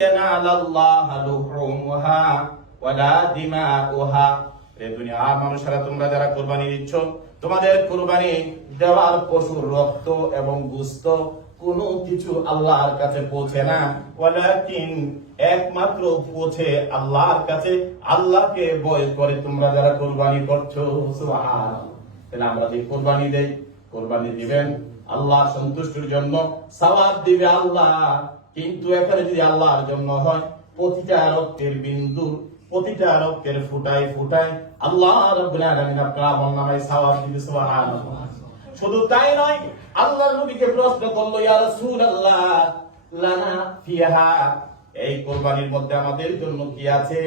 ينال الله لحومها ولا دماؤها রে দুনিয়ার মানুষেরা তোমরা যারা কুরবানি দিচ্ছ তোমাদের কুরবানি দেওয়ার পশুর রক্ত এবং গুস্ত কোনো কিছু আল্লাহর কাছে পৌঁছে না ওয়ালাকিন একমাত্র পৌঁছে আল্লাহর কাছে আল্লাহকে বয় করে তোমরা যারা কুরবানি করছো সুবহানাল্লাহ তাহলে আমরা যে কোরবানি দেই কোরবানি দিবেন আল্লাহ সন্তুষ্টির জন্য সওয়াব দিবে আল্লাহ কিন্তু এখানে যদি আল্লাহর জন্য হয়, প্রতিটা রক্তের বিন্দু, প্রতিটা রক্তের ফুটায় ফুটায় আল্লাহ আপনার নামায় শুধু তাই নয়, আল্লাহর নবীকে প্রশ্ন করল লানা ফিহা? এই কোরবানির মধ্যে আমাদের জন্য কি আছে?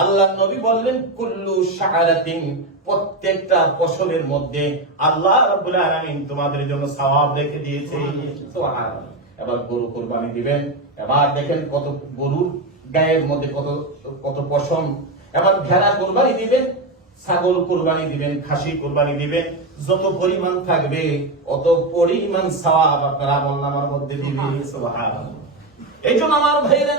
আল্লাহ নবী বললেন, কুল্লু শাহারাতিন প্রত্যেকটা ফসলের মধ্যে আল্লাহ রাব্বুল আলামিন তোমাদের জন্য সওয়াব রেখে দিয়েছে। সুবহানাল্লাহ। এবার গরু কোরবানি দিবেন। এবার দেখেন কত গরুর গায়ের মধ্যে কত কত পশম। এবার ভেড়া কোরবানি দিবেন ছাগল কোরবানি দিবেন খাসি কোরবানি দিবেন। যত পরিমাণ থাকবে অত পরিমাণ সওয়াব আপনার আমল নামার মধ্যে দিবে। সুবহানাল্লাহ। এই জন্য আমার ভাইরা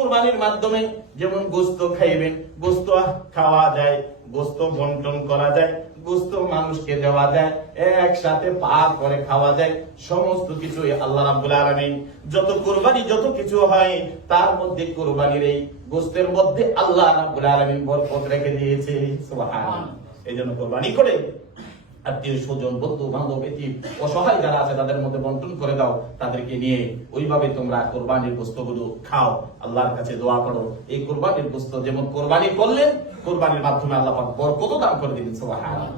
কুরবানির মাধ্যমে যেমন গোস্ত খাইবেন গোস্ত খাওয়া যায় গোস্ত বন্টন করা যায় গোস্ত মানুষকে দেওয়া যায় একসাথে পা করে খাওয়া যায় সমস্ত কিছু আল্লাহ রাব্বুল আলামিন যত কুরবানি যত কিছু হয় তার মধ্যে কুরবানির এই গোস্তের মধ্যে আল্লাহ রাব্বুল আলামিন বরকত রেখে দিয়েছে। এই জন্য কুরবানি করে আত্মীয় স্বজন বন্ধু বান্ধব এটি অসহায় যারা আছে, তাদের মধ্যে বন্টন করে দাও। তাদেরকে নিয়ে ওইভাবে তোমরা কোরবানির গোস্তগুলো খাও। আল্লাহর কাছে দোয়া করো। এই কোরবানির গোস্ত যেমন কোরবানি করলেন, কোরবানির মাধ্যমে আল্লাহ পাক বরকত দান করে দিলেন, সুবহানাল্লাহ।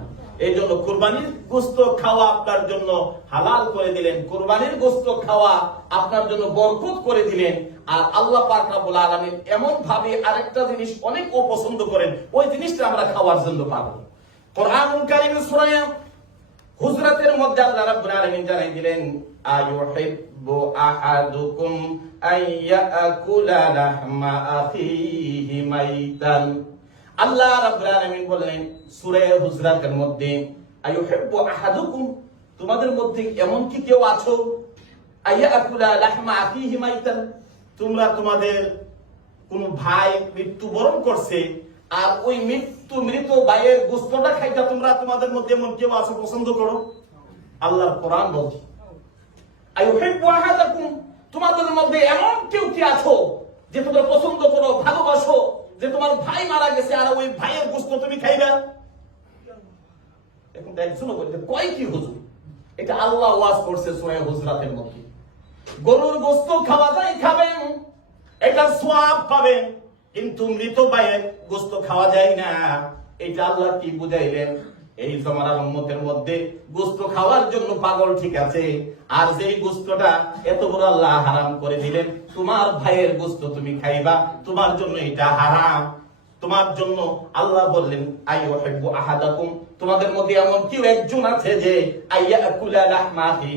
এই জন্য কোরবানির গোস্ত খাওয়া আপনার জন্য হালাল করে দিলেন। কোরবানির গোস্ত খাওয়া আপনার জন্য বরকত করে দিলেন। আর আল্লাহ পাক রাব্বুল আলামিন এমন ভাবে আরেকটা জিনিস অনেক অপছন্দ করেন। ওই জিনিসটা আমরা খাওয়ার জন্য পাবো। কোরআনুল কারীম সূরা হুজরাতের মধ্যে আল্লাহ রাব্বুল আলামিন জানাই দিলেন, আয়ুহিব্বু আহাদুকুম আইয়াকুলা লাহমা আখিহি মাইতান। আল্লাহ রাব্বুল আলামিন বললেন সূরা হুজরাতের মধ্যে আহাদুকুম, তোমাদের মধ্যে এমন কি কেউ আছো? আইয়াকুলা লাহমা আখিহি মাইতান। তোমরা তোমাদের কোন ভাই মৃত্যুবরণ করছে আর ওই মৃত্যু, মৃত ভাইয়ের গোস্তটা খাইটা তোমরা তোমাদের মধ্যে এমন কেউ আছো পছন্দ করো? আল্লাহর কোরআন বলছে। তোমাদের মধ্যে এমন কেউ কি আছো যে তোমরা পছন্দ করো, ভালোবাসো, যে তোমার ভাই মারা গেছে আর ওই ভাইয়ের গোস্ত তুমি খাইবা? এখন একজনও বলতে কয় কি হুজুর? এটা আল্লাহ ওয়াজ করছে সূরা হুজরাতের মধ্যে। গরুর গোস্ত খাওয়া যায় খাবেন, এটা সোয়াব পাবেন। কিন্তু মৃত ভাইয়ের গোস্ত খাওয়া যায় না। এটা আল্লাহ কি বুঝাইলেন? এই জমানার উম্মতের মধ্যে গোস্ত খাওয়ার জন্য পাগল ঠিক আছে, আর যেই গোস্তটা এত বড় আল্লাহ হারাম করে দিলেন, তোমার ভাইয়ের গোস্ত তুমি খাইবা, তোমার জন্য এটা হারাম। তোমার জন্য আল্লাহ বললেন আইয়ুহিব্বু আহাদাকুম। তোমাদের মধ্যে এমন কেউ একজন আছে যে আইয়াকুলা লাহমা ফিহি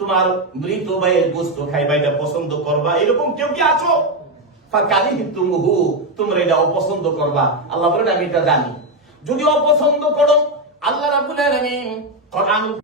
তোমার মৃত ভাইয়ের গোস্ত খাইবা, এটা পছন্দ করবা। এরকম কেউ কি আছো? তোমরা এটা অপছন্দ করবা। আল্লাহ বলেন, আমি এটা জানি। যদি অপছন্দ করো, আল্লাহ রাবুল আলমিন